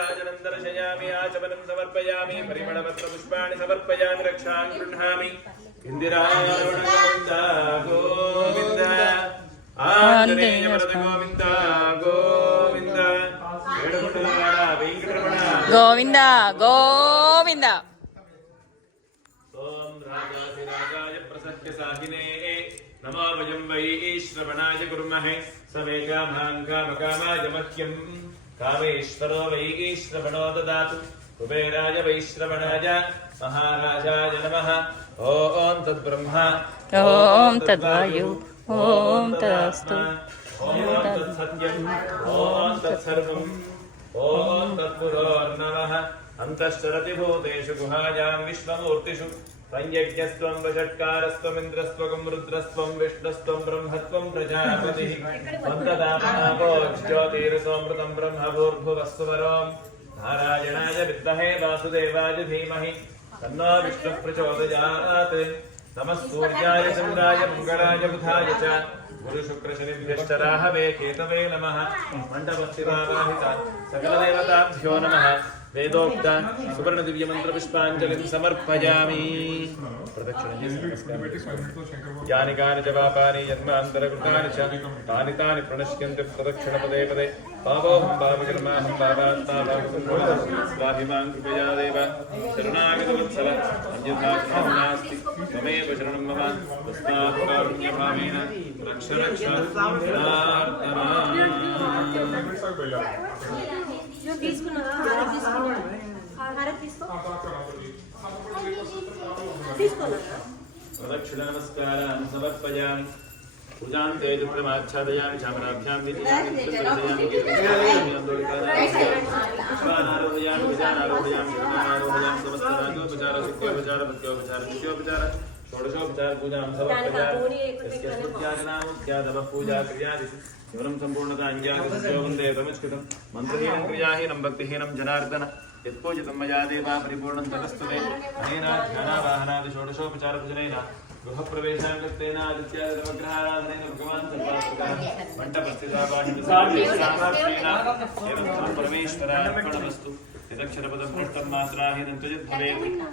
नीराजनं दर्शयामि आचमनं समर्पयामि परिमलपत्रपुष्पाणि समर्पयामि रक्षां गृह्णामि इन्दिरावरुणगोविन्द गोविन्द आञ्जनेयवरद गोविन्द गोविन्द वेणुगुण्डलवाड वेङ्कटरमण गोविन्द गोविन्द ओम राजाधिराजाय प्रसत्यसाहिने नमो वयं वै श्रवणाय कुर्महे समे कामाय मह्यं कामेश्वरो वै श्रवणो ददातु कुबेराय वै श्रवणाय महाराजाय नमः ओम तद्ब्रह्मा ओम तद्वायु ओम तदस्तु ओम तत्सत्यम् ओम तत्सर्वम् ओम तत्पुरोर्नमः अंतश्चरति भूतेषु गुहायां विश्वमूर्तिषु संयज्ञस्त्वं वषट्कारस्त्वमिन्द्रस्त्वं रुद्रस्त्वं विष्णुस्त्वं ब्रह्मत्वं प्रजापतिः वन्ददामो ज्योतिरसोऽमृतं ब्रह्म भूर्भुवस्सुवरों नारायणाय विद्महे वासुदेवाय धीमहि तन्नो विष्णुः प्रचोदयात् नमः सूर्याय चन्द्राय मङ्गलाय बुधाय च गुरुशुक्रशनिभ्यश्च राहवे केतवे नमः मण्डपस्थितावाहिता सकलदेवताभ्यो नमः वेदोक्त सुवर्ण दिव्य मंत्र पुष्पांजलिं समर्पयामि यानि कानि च पापानि जन्मान्तरकृतानि च तानि तानि प्रणश्यन्ति प्रदक्षिणपदे पदे पापोऽहं पापकर्माहं पापात्मा पाहिमां कृपया देव शरणागतवत्सल अन्यथा शरणं नास्ति त्वमेव शरणं मम तस्मात् कारुण्यभावेन रक्ष रक्ष प्रदक्षिण नमस्कारान् समर्पयामि पूजां तेजप्रमाच्छादयामि चामराभ्यां विधियामि पुष्पानारोहयामि गजानारोहयामि गजानारोहयामि समस्तराजोपचार शुक्लोपचार भक्त्योपचार नित्योपचार षोडशोपचार पूजां समर्पयामि यस्य स्तुत्याजनामुख्यादवः पूजा क्रियादिषु केवलं सम्पूर्णता अञ्जातसत्यो वन्दे तमस्कृतं मन्त्रहीनं क्रियाहीनं भक्तिहीनं जनार्दन यत्पूजितं मया देवा परिपूर्णं ततस्तु मे अनेन ध्यानावाहनादि षोडशोपचारपूजनेन गृहप्रवेशां कृतेन आदित्यादिनवग्रहाराधनेन भगवान् सर्वात्मकः मण्डपस्थितावाहितसाक्षीण एवं परमेश्वरार्पणमस्तु यदक्षरपदं पृष्टं मात्राहीनं त्वजित् भवेत्